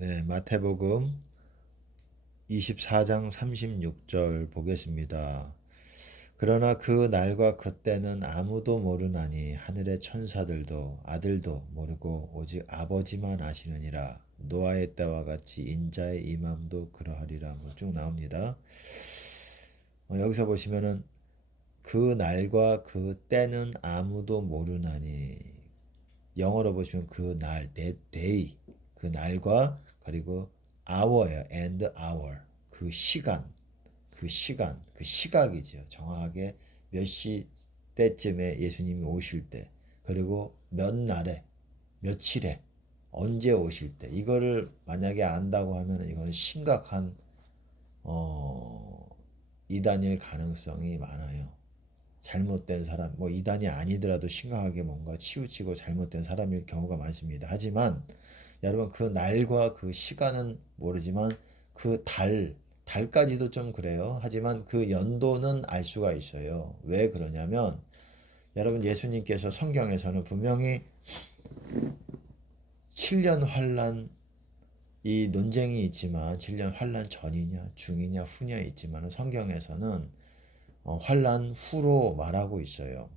네, 마태복음 24장 36절 보겠습니다. 그러나 그 날과 그때는 아무도 모르나니 하늘의 천사들도 아들도 모르고 오직 아버지만 아시느니라. 노아의 때와 같이 인자의 임함도 그러하리라. 뭐 쭉 나옵니다. 어, 여기서 보시면은 그 날과 그 때는 아무도 모르나니 영어로 보시면 그 날, that day, 그 날과 그리고 hour예요. and hour. 그 시간. 그 시간. 그 시각이죠. 정확하게 몇 시 때쯤에 예수님이 오실 때. 그리고 몇 날에, 며칠에, 언제 오실 때. 이거를 만약에 안다고 하면 이거는 심각한 어, 이단일 가능성이 많아요. 잘못된 사람, 뭐 이단이 아니더라도 심각하게 뭔가 치우치고 잘못된 사람일 경우가 많습니다. 하지만 여러분 그 날과 그 시간은 모르지만 그 달, 달까지도 좀 그래요. 하지만 그 연도는 알 수가 있어요. 왜 그러냐면 여러분 예수님께서 성경에서는 분명히 7년 환란 이 논쟁이 있지만 7년 환란 전이냐 중이냐 후냐 있지만 성경에서는 어, 환란 후로 말하고 있어요.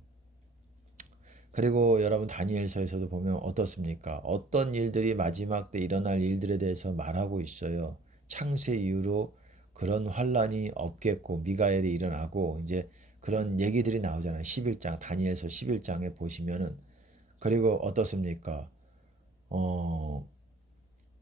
그리고 여러분 다니엘서에서도 보면 어떻습니까? 어떤 일들이 마지막 때 일어날 일들에 대해서 말하고 있어요. 창세 이후로 그런 환란이 없겠고 미가엘이 일어나고 이제 그런 얘기들이 나오잖아요. 11장 다니엘서 11장에 보시면은 그리고 어떻습니까? 어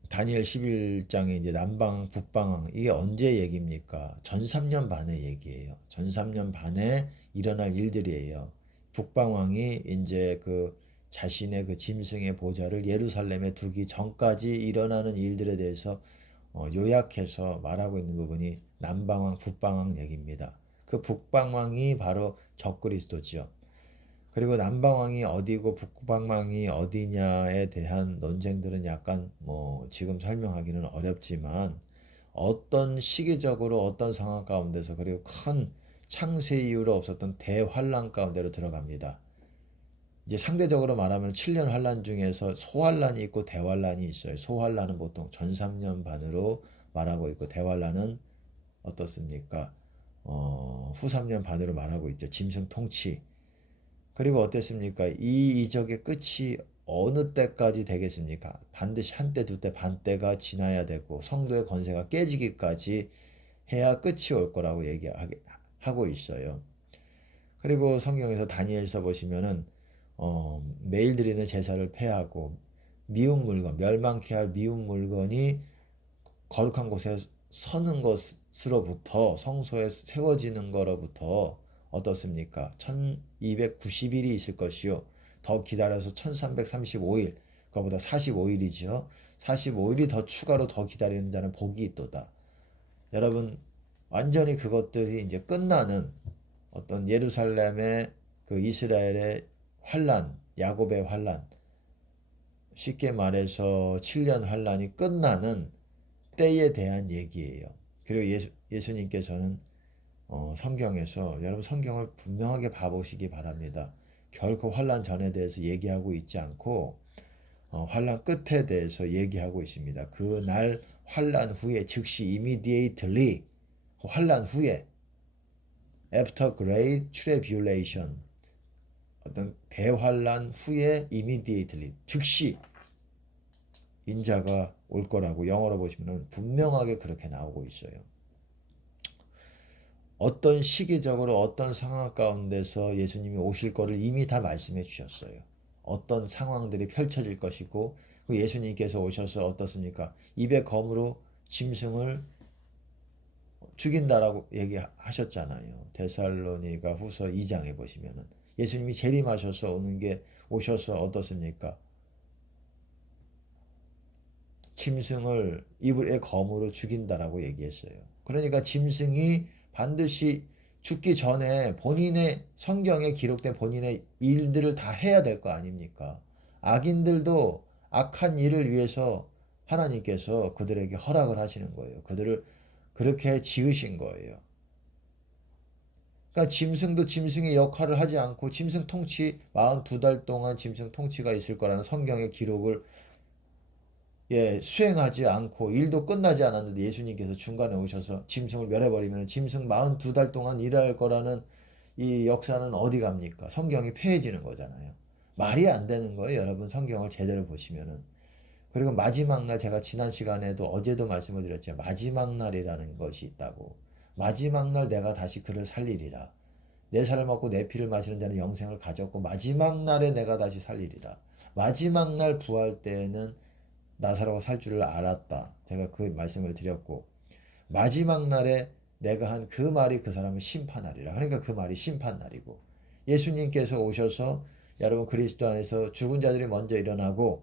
다니엘 11장에 이제 남방 북방왕 이게 언제 얘기입니까? 전 3년 반의 얘기예요. 전 3년 반에 일어날 일들이에요. 북방왕이 이제 그 자신의 그 짐승의 보좌를 예루살렘에 두기 전까지 일어나는 일들에 대해서 어, 요약해서 말하고 있는 부분이 남방왕, 북방왕 얘기입니다. 그 북방왕이 바로 적그리스도지요. 그리고 남방왕이 어디고 북방왕이 어디냐에 대한 논쟁들은 약간 뭐 지금 설명하기는 어렵지만 어떤 시기적으로 어떤 상황 가운데서 그리고 큰 창세 이후로 없었던 대환란 가운데로 들어갑니다. 이제 상대적으로 말하면 7년 환란 중에서 소환란이 있고 대환란이 있어요. 소환란은 보통 전 3년 반으로 말하고 있고 대환란은 어떻습니까? 어, 후 3년 반으로 말하고 있죠. 짐승 통치. 그리고 어땠습니까? 이 이적의 끝이 어느 때까지 되겠습니까? 반드시 한 때, 두 때, 반 때가 지나야 되고 성도의 권세가 깨지기까지 해야 끝이 올 거라고 얘기하 고 있어요. 그리고 성경에서 다니엘서 보시면은 어, 매일 드리는 제사를 폐하고 미운 물건, 멸망케 할 미운 물건이 거룩한 곳에 서는 것으로부터 성소에 세워지는 거로부터 어떻습니까? 1290일이 있을 것이요. 더 기다려서 1335일, 그거보다 45일이죠. 45일이 더 추가로 더 기다리는 자는 복이 있도다. 여러분, 완전히 그것들이 이제 끝나는 어떤 예루살렘의 그 이스라엘의 환란, 야곱의 환란, 쉽게 말해서 7년 환란이 끝나는 때에 대한 얘기예요. 그리고 예수, 예수님께서는 어, 성경에서 여러분 성경을 분명하게 봐보시기 바랍니다. 결코 환란 전에 대해서 얘기하고 있지 않고 어, 환란 끝에 대해서 얘기하고 있습니다. 그 날 환란 후에 즉시 immediately 환란 후에 after great tribulation 어떤 대환란 후에 immediately 즉시 인자가 올 거라고 영어로 보시면 분명하게 그렇게 나오고 있어요. 어떤 시기적으로 어떤 상황 가운데서 예수님이 오실 거를 이미 다 말씀해 주셨어요. 어떤 상황들이 펼쳐질 것이고 그 예수님께서 오셔서 어떻습니까? 입의 검으로 짐승을 죽인다라고 얘기하셨잖아요. 데살로니가 후서 2장에 보시면은 예수님이 재림하셔서 오는 게 오셔서 어떻습니까? 짐승을 입의 검으로 죽인다라고 얘기했어요. 그러니까 짐승이 반드시 죽기 전에 본인의 성경에 기록된 본인의 일들을 다 해야 될 거 아닙니까? 악인들도 악한 일을 위해서 하나님께서 그들에게 허락을 하시는 거예요. 그들을 그렇게 지으신 거예요. 그러니까 짐승도 짐승의 역할을 하지 않고 짐승 통치 42달 동안 짐승 통치가 있을 거라는 성경의 기록을 예, 수행하지 않고 일도 끝나지 않았는데 예수님께서 중간에 오셔서 짐승을 멸해버리면 짐승 42달 동안 일할 거라는 이 역사는 어디 갑니까? 성경이 폐해지는 거잖아요. 말이 안 되는 거예요. 여러분 성경을 제대로 보시면은. 그리고 마지막 날 제가 지난 시간에도 어제도 말씀을 드렸지만 마지막 날이라는 것이 있다고. 마지막 날 내가 다시 그를 살리리라. 내 살을 먹고 내 피를 마시는 자는 영생을 가졌고 마지막 날에 내가 다시 살리리라. 마지막 날 부활 때에는 나사로가 살 줄을 알았다. 제가 그 말씀을 드렸고 마지막 날에 내가 한 그 말이 그 사람을 심판하리라. 그러니까 그 말이 심판 날이고 예수님께서 오셔서 여러분 그리스도 안에서 죽은 자들이 먼저 일어나고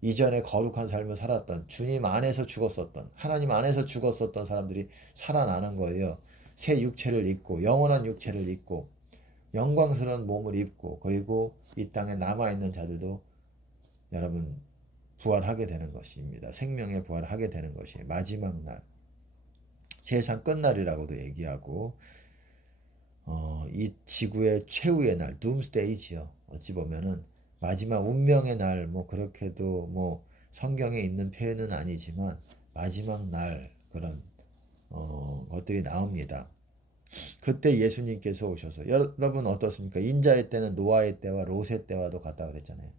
이전에 거룩한 삶을 살았던 주님 안에서 죽었었던 하나님 안에서 죽었었던 사람들이 살아나는 거예요. 새 육체를 입고 영원한 육체를 입고 영광스러운 몸을 입고 그리고 이 땅에 남아 있는 자들도 여러분 부활하게 되는 것입니다. 생명의 부활하게 되는 것이 마지막 날 세상 끝날이라고도 얘기하고 어, 이 지구의 최후의 날 둠스데이지요. 어찌 보면은 마지막 운명의 날 뭐 그렇게도 뭐 성경에 있는 표현은 아니지만 마지막 날 그런 어, 것들이 나옵니다. 그때 예수님께서 오셔서 여러분 어떻습니까? 인자의 때는 노아의 때와 롯의 때와도 같다 그랬잖아요.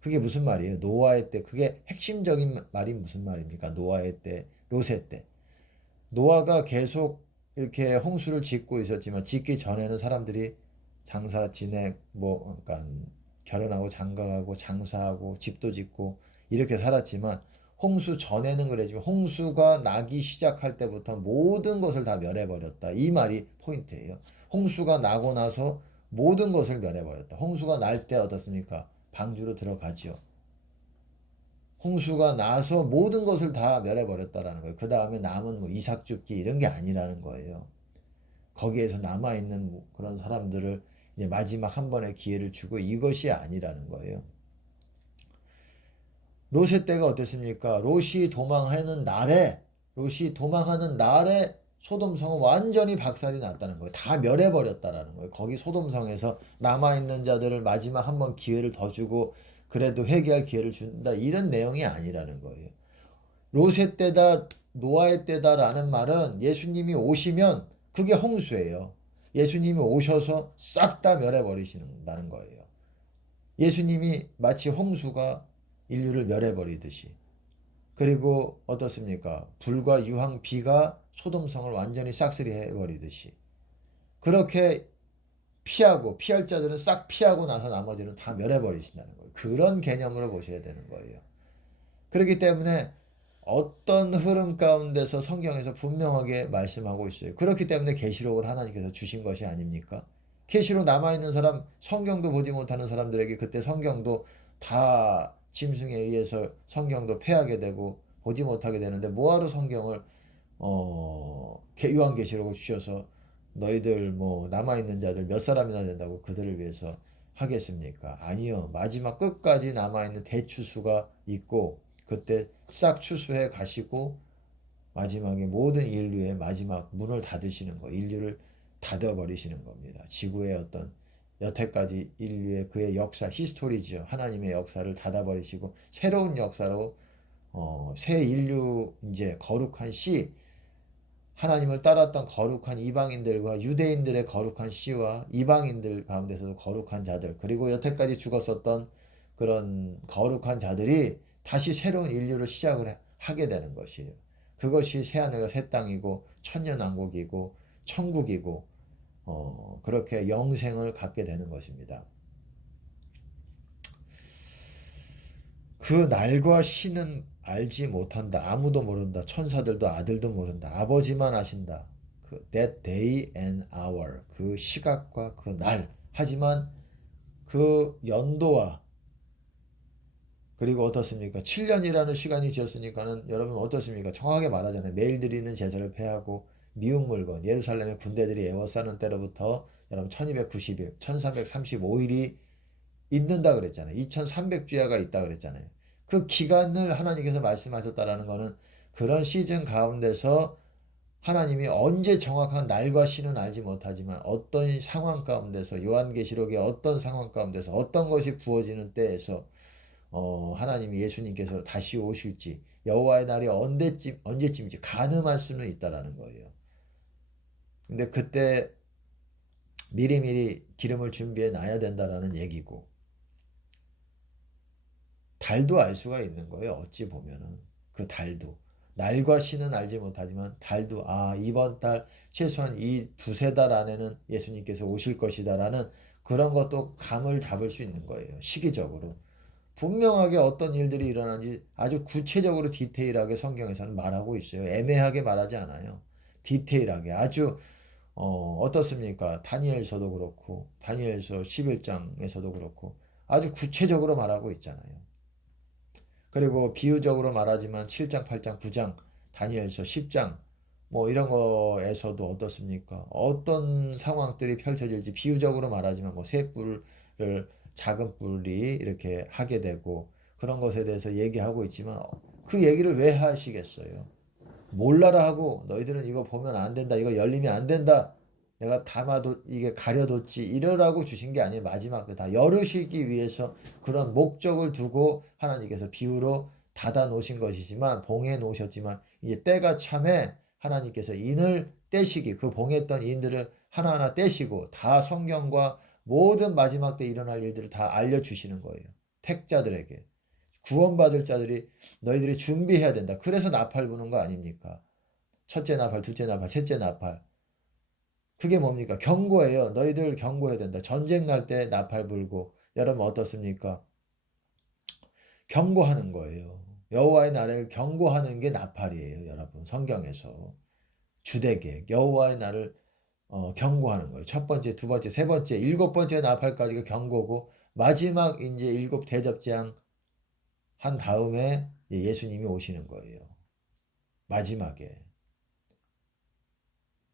그게 무슨 말이에요? 노아의 때 그게 핵심적인 말이 무슨 말입니까? 노아의 때, 롯의 때. 노아가 계속 이렇게 홍수를 짓고 있었지만 짓기 전에는 사람들이 장사 지내 뭐 그러니까 결혼하고 장가가고 장사하고 집도 짓고 이렇게 살았지만 홍수 전에는 그랬지만 홍수가 나기 시작할 때부터 모든 것을 다 멸해버렸다. 이 말이 포인트예요. 홍수가 나고 나서 모든 것을 멸해버렸다. 홍수가 날 때 어떻습니까? 방주로 들어가지요. 홍수가 나서 모든 것을 다 멸해버렸다라는 거예요. 그 다음에 남은 뭐 이삭 죽기 이런 게 아니라는 거예요. 거기에서 남아있는 뭐 그런 사람들을 마지막 한 번의 기회를 주고 이것이 아니라는 거예요. 롯의 때가 어땠습니까? 롯이 도망하는 날에 롯이 도망하는 날에 소돔성은 완전히 박살이 났다는 거예요. 다 멸해버렸다라는 거예요. 거기 소돔성에서 남아있는 자들을 마지막 한 번 기회를 더 주고 그래도 회개할 기회를 준다. 이런 내용이 아니라는 거예요. 롯의 때다, 노아의 때다라는 말은 예수님이 오시면 그게 홍수예요. 예수님이 오셔서 싹 다 멸해버리신다는 거예요. 예수님이 마치 홍수가 인류를 멸해버리듯이. 그리고 어떻습니까? 불과 유황 비가 소돔성을 완전히 싹쓸이 해버리듯이. 그렇게 피하고 피할 자들은 싹 피하고 나서 나머지는 다 멸해버리신다는 거예요. 그런 개념으로 보셔야 되는 거예요. 그렇기 때문에 어떤 흐름 가운데서 성경에서 분명하게 말씀하고 있어요. 그렇기 때문에 계시록을 하나님께서 주신 것이 아닙니까? 계시록 남아 있는 사람, 성경도 보지 못하는 사람들에게 그때 성경도 다 짐승에 의해서 성경도 패하게 되고 보지 못하게 되는데 뭐하러 성경을 어 요한 계시록을 주셔서 너희들 뭐 남아 있는 자들 몇 사람이나 된다고 그들을 위해서 하겠습니까? 아니요. 마지막 끝까지 남아 있는 대추수가 있고 그때 싹 추수해 가시고 마지막에 모든 인류의 마지막 문을 닫으시는 거, 인류를 닫아 버리시는 겁니다. 지구의 어떤 여태까지 인류의 그의 역사, 히스토리죠. 하나님의 역사를 닫아버리시고 새로운 역사로 어, 새 인류 이제 거룩한 씨, 하나님을 따랐던 거룩한 이방인들과 유대인들의 거룩한 씨와 이방인들 가운데서도 거룩한 자들, 그리고 여태까지 죽었었던 그런 거룩한 자들이 다시 새로운 인류를 시작을 하게 되는 것이에요. 그것이 새하늘과 새 땅이고 천년왕국이고 천국이고 어, 그렇게 영생을 갖게 되는 것입니다. 그 날과 시는 알지 못한다. 아무도 모른다. 천사들도 아들도 모른다. 아버지만 아신다. 그 that day and hour 그 시각과 그 날. 하지만 그 연도와 그리고 어떻습니까? 7년이라는 시간이 지었으니까는 여러분 어떻습니까? 정확하게 말하잖아요. 매일 드리는 제사를 폐하고 미운 물건 예루살렘의 군대들이 에워싸는 때로부터 여러분 1290일 1335일이 있는다 그랬잖아요. 2300주야가 있다 그랬잖아요. 그 기간을 하나님께서 말씀하셨다라는 것은 그런 시즌 가운데서 하나님이 언제 정확한 날과 시는 알지 못하지만 어떤 상황 가운데서 요한계시록의 어떤 상황 가운데서 어떤 것이 부어지는 때에서 어, 하나님이 예수님께서 다시 오실지 여호와의 날이 언제쯤 언제쯤인지 가늠할 수는 있다라는 거예요. 근데 그때 미리미리 기름을 준비해 놔야 된다라는 얘기고 달도 알 수가 있는 거예요. 어찌 보면은 그 달도 날과 시는 알지 못하지만 달도 아 이번 달 최소한 이 두세 달 안에는 예수님께서 오실 것이다라는 그런 것도 감을 잡을 수 있는 거예요. 시기적으로 분명하게 어떤 일들이 일어나는지 아주 구체적으로 디테일하게 성경에서는 말하고 있어요. 애매하게 말하지 않아요. 디테일하게 아주 어, 어떻습니까? 다니엘서도 그렇고 다니엘서 11장에서도 그렇고 아주 구체적으로 말하고 있잖아요. 그리고 비유적으로 말하지만 7장, 8장, 9장, 다니엘서 10장 뭐 이런 거에서도 어떻습니까? 어떤 상황들이 펼쳐질지 비유적으로 말하지만 뭐새 뿔을 작은 뿔이 이렇게 하게 되고 그런 것에 대해서 얘기하고 있지만 그 얘기를 왜 하시겠어요? 몰라라 하고 너희들은 이거 보면 안 된다. 이거 열리면 안 된다. 내가 담아도 이게 가려뒀지 이러라고 주신 게 아니에요. 마지막 때다 열으시기 위해서 그런 목적을 두고 하나님께서 비유로 닫아 놓으신 것이지만 봉해 놓으셨지만 이제 때가 참에 하나님께서 인을 떼시기 그 봉했던 인들을 하나하나 떼시고 다 성경과 모든 마지막 때 일어날 일들을 다 알려주시는 거예요. 택자들에게 구원받을 자들이 너희들이 준비해야 된다. 그래서 나팔 부는 거 아닙니까? 첫째 나팔, 둘째 나팔, 셋째 나팔. 그게 뭡니까? 경고예요. 너희들 경고해야 된다. 전쟁 날 때 나팔 불고 여러분 어떻습니까? 경고하는 거예요. 여호와의 날을 경고하는 게 나팔이에요, 여러분. 성경에서 주대계 여호와의 날을 어, 경고하는 거예요. 첫 번째, 두 번째, 세 번째, 일곱 번째 나팔까지가 경고고 마지막 이제 일곱 대접장 한 다음에 예수님이 오시는 거예요. 마지막에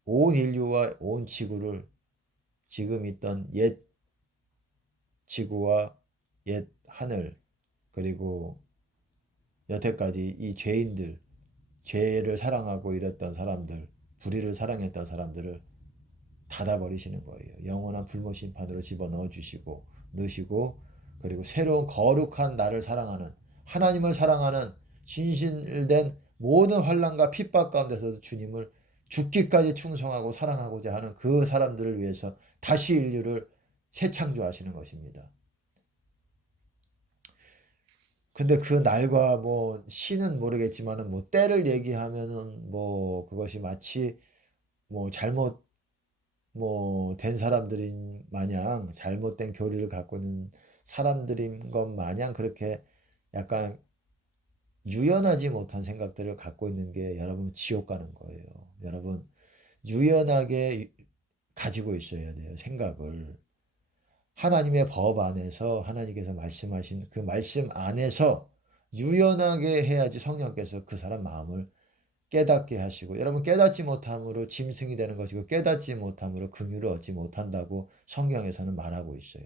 온 인류와 온 지구를 지금 있던 옛 지구와 옛 하늘 그리고 여태까지 이 죄인들 죄를 사랑하고 이랬던 사람들 불의를 사랑했던 사람들을 닫아버리시는 거예요. 영원한 불모 심판으로 집어넣어 주시고 넣으시고 그리고 새로운 거룩한 나를 사랑하는 하나님을 사랑하는 진실된 모든 환란과 핍박 가운데서 주님을 죽기까지 충성하고 사랑하고자 하는 그 사람들을 위해서 다시 인류를 새 창조하시는 것입니다. 근데 그 날과 뭐 시는 모르겠지만은 뭐 때를 얘기하면은 뭐 그것이 마치 뭐 잘못 뭐 된 사람들인 마냥 잘못된 교리를 갖고 있는 사람들인 것 마냥 그렇게 약간 유연하지 못한 생각들을 갖고 있는 게 여러분 지옥 가는 거예요. 여러분 유연하게 가지고 있어야 돼요. 생각을. 하나님의 법 안에서 하나님께서 말씀하신 그 말씀 안에서 유연하게 해야지 성령께서 그 사람 마음을 깨닫게 하시고 여러분 깨닫지 못함으로 짐승이 되는 것이고 깨닫지 못함으로 긍휼을 얻지 못한다고 성경에서는 말하고 있어요.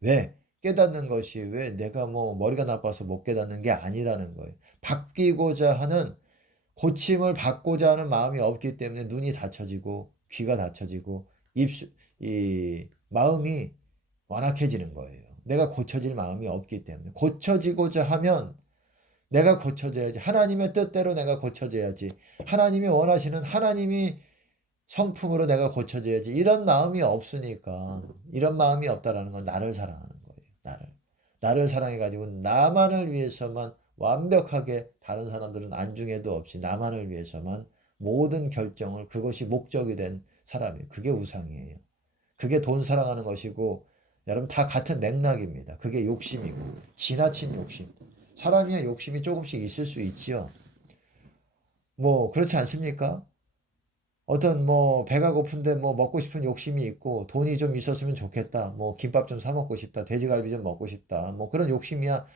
왜? 깨닫는 것이 왜 내가 뭐 머리가 나빠서 못 깨닫는 게 아니라는 거예요. 바뀌고자 하는 고침을 받고자 하는 마음이 없기 때문에 눈이 닫혀지고 귀가 닫혀지고 입수 이 마음이 완악해지는 거예요. 내가 고쳐질 마음이 없기 때문에 고쳐지고자 하면 내가 고쳐져야지 하나님의 뜻대로 내가 고쳐져야지 하나님이 원하시는 하나님이 성품으로 내가 고쳐져야지 이런 마음이 없으니까 이런 마음이 없다라는 건 나를 사랑하는 거예요. 나를 나를 사랑해 가지고 나만을 위해서만 완벽하게 다른 사람들은 안중에도 없이 나만을 위해서만 모든 결정을 그것이 목적이 된 사람이 그게 우상이에요. 그게 돈 사랑하는 것이고 여러분 다 같은 맥락입니다. 그게 욕심이고 지나친 욕심. 사람이 욕심이 조금씩 있을 수 있지요. 뭐 그렇지 않습니까? 어떤 뭐 배가 고픈데 뭐 먹고 싶은 욕심이 있고 돈이 좀 있었으면 좋겠다. 뭐 김밥 좀 사 먹고 싶다. 돼지갈비 좀 먹고 싶다. 뭐 그런 욕심이야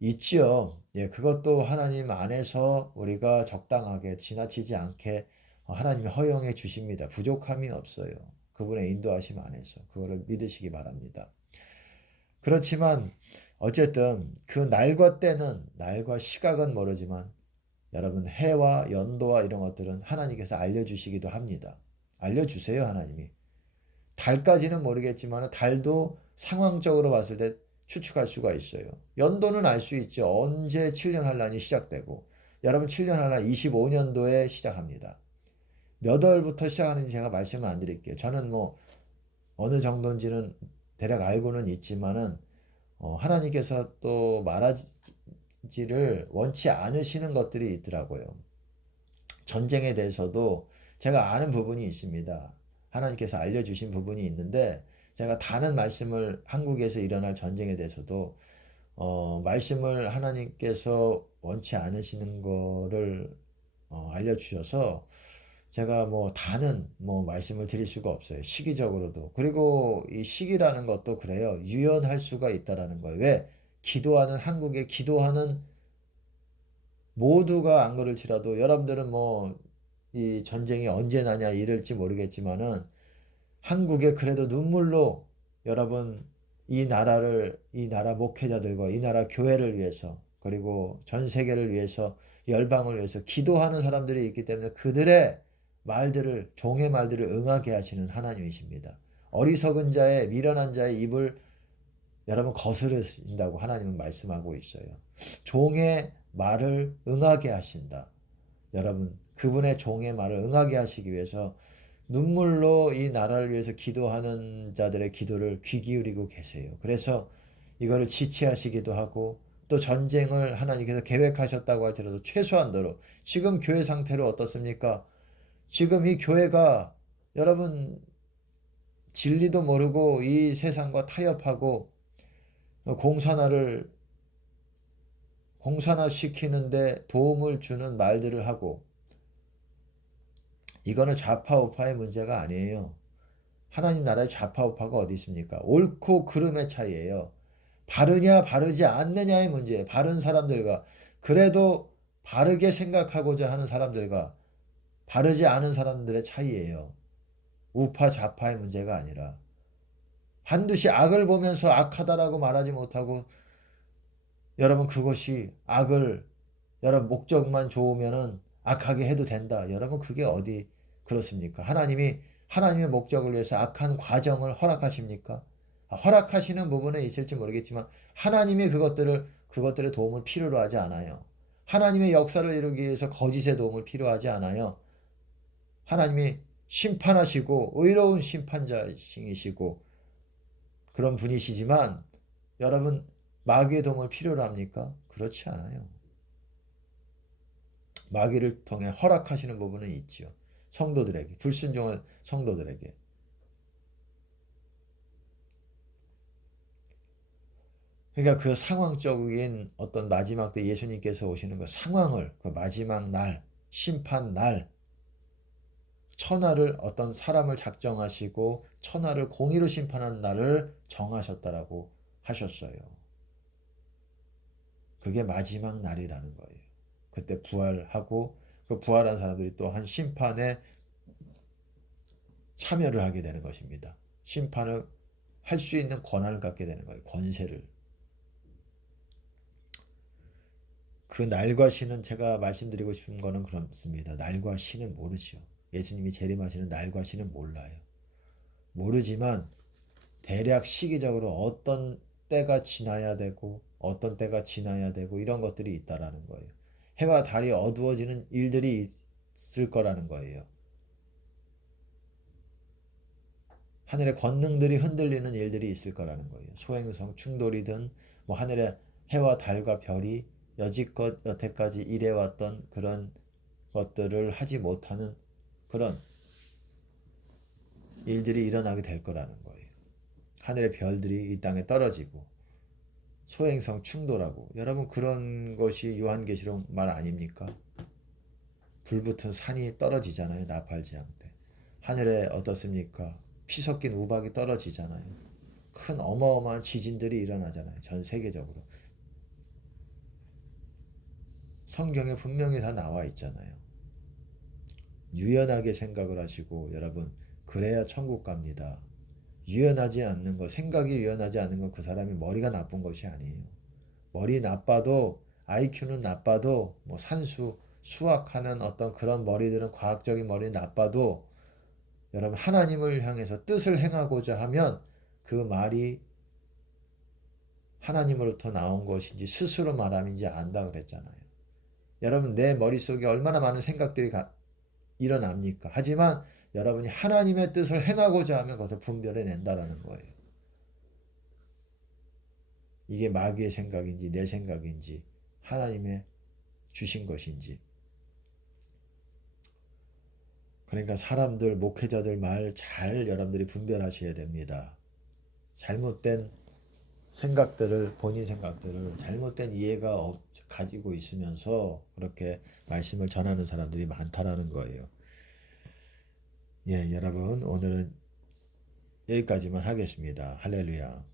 있지요. 예, 그것도 하나님 안에서 우리가 적당하게 지나치지 않게 하나님이 허용해 주십니다. 부족함이 없어요. 그분의 인도하심 안에서 그거를 믿으시기 바랍니다. 그렇지만 어쨌든 그 날과 때는 날과 시각은 모르지만 여러분 해와 연도와 이런 것들은 하나님께서 알려주시기도 합니다. 알려주세요 하나님이. 달까지는 모르겠지만 달도 상황적으로 봤을 때 추측할 수가 있어요. 연도는 알 수 있죠. 언제 7년 한란이 시작되고 여러분 7년 하나 25년도에 시작합니다. 몇 월부터 시작하는지 제가 말씀을 안 드릴게요. 저는 뭐 어느 정도인지는 대략 알고는 있지만은 어, 하나님께서 또 말하지를 원치 않으시는 것들이 있더라고요. 전쟁에 대해서도 제가 아는 부분이 있습니다. 하나님께서 알려주신 부분이 있는데 제가 다른 말씀을 한국에서 일어날 전쟁에 대해서도 어, 말씀을 하나님께서 원치 않으시는 거를 어, 알려주셔서 제가 뭐 다는 뭐 말씀을 드릴 수가 없어요. 시기적으로도. 그리고 이 시기라는 것도 그래요. 유연할 수가 있다라는 거예요. 왜? 기도하는 한국에 기도하는 모두가 안 그럴지라도 여러분들은 뭐 이 전쟁이 언제 나냐 이럴지 모르겠지만은 한국에 그래도 눈물로 여러분 이 나라를 이 나라 목회자들과 이 나라 교회를 위해서 그리고 전 세계를 위해서 열방을 위해서 기도하는 사람들이 있기 때문에 그들의 말들을 종의 말들을 응하게 하시는 하나님이십니다. 어리석은 자의 미련한 자의 입을 여러분 거스르신다고 하나님은 말씀하고 있어요. 종의 말을 응하게 하신다. 여러분 그분의 종의 말을 응하게 하시기 위해서 눈물로 이 나라를 위해서 기도하는 자들의 기도를 귀 기울이고 계세요. 그래서 이거를 지체하시기도 하고 또 전쟁을 하나님께서 계획하셨다고 할지라도 최소한도로 지금 교회 상태로 어떻습니까? 지금 이 교회가 여러분 진리도 모르고 이 세상과 타협하고 공산화를 공산화 시키는데 도움을 주는 말들을 하고 이거는 좌파 우파의 문제가 아니에요. 하나님 나라의 좌파 우파가 어디 있습니까? 옳고 그름의 차이예요. 바르냐 바르지 않느냐의 문제예요. 바른 사람들과 그래도 바르게 생각하고자 하는 사람들과 바르지 않은 사람들의 차이예요. 우파 좌파의 문제가 아니라 반드시 악을 보면서 악하다라고 말하지 못하고 여러분 그것이 악을 여러분 목적만 좋으면은 악하게 해도 된다. 여러분 그게 어디 그렇습니까? 하나님이 하나님의 목적을 위해서 악한 과정을 허락하십니까? 아, 허락하시는 부분에 있을지 모르겠지만 하나님이 그것들을 그것들의 도움을 필요로 하지 않아요. 하나님의 역사를 이루기 위해서 거짓의 도움을 필요하지 않아요. 하나님이 심판하시고 의로운 심판자이시고 그런 분이시지만 여러분 마귀의 도움을 필요로 합니까? 그렇지 않아요. 마귀를 통해 허락하시는 부분은 있지요. 성도들에게 불순종한 성도들에게 그러니까 그 상황적인 어떤 마지막 때 예수님께서 오시는 그 상황을 그 마지막 날 심판 날 천하를 어떤 사람을 작정하시고 천하를 공의로 심판한 날을 정하셨다라고 하셨어요. 그게 마지막 날이라는 거예요. 그때 부활하고 그 부활한 사람들이 또한 심판에 참여를 하게 되는 것입니다. 심판을 할 수 있는 권한을 갖게 되는 거예요. 권세를. 그 날과 시는 제가 말씀드리고 싶은 거는 그렇습니다. 날과 시는 모르죠. 예수님이 재림하시는 날과 시는 몰라요. 모르지만 대략 시기적으로 어떤 때가 지나야 되고 어떤 때가 지나야 되고 이런 것들이 있다라는 거예요. 해와 달이 어두워지는 일들이 있을 거라는 거예요. 하늘의 권능들이 흔들리는 일들이 있을 거라는 거예요. 소행성 충돌이든 뭐 하늘의 해와 달과 별이 여지껏 여태까지 일해왔던 그런 것들을 하지 못하는 그런 일들이 일어나게 될 거라는 거예요. 하늘의 별들이 이 땅에 떨어지고 소행성 충돌하고 여러분 그런 것이 요한계시록 말 아닙니까? 불붙은 산이 떨어지잖아요. 나팔지향 때. 하늘에 어떻습니까? 피 섞인 우박이 떨어지잖아요. 큰 어마어마한 지진들이 일어나잖아요. 전 세계적으로. 성경에 분명히 다 나와 있잖아요. 유연하게 생각을 하시고 여러분 그래야 천국 갑니다. 유연하지 않는 것, 생각이 유연하지 않는 건그 사람이 머리가 나쁜 것이 아니에요. 머리 나빠도 IQ는 나빠도 뭐 산수, 수학하는 어떤 그런 머리들은 과학적인 머리 나빠도 여러분 하나님을 향해서 뜻을 행하고자 하면 그 말이 하나님으로부터 나온 것인지 스스로 말함인지 안다 그랬잖아요. 여러분 내 머릿속에 얼마나 많은 생각들이 가- 일어납니까? 하지만 여러분이 하나님의 뜻을 행하고자 하면 그것을 분별해 낸다라는 거예요. 이게 마귀의 생각인지 내 생각인지 하나님의 주신 것인지 그러니까 사람들 목회자들 말 잘 여러분들이 분별하셔야 됩니다. 잘못된 생각들을 본인 생각들을 잘못된 이해가 없- 가지고 있으면서 그렇게 말씀을 전하는 사람들이 많다라는 거예요. 예, 여러분 오늘은 여기까지만 하겠습니다. 할렐루야.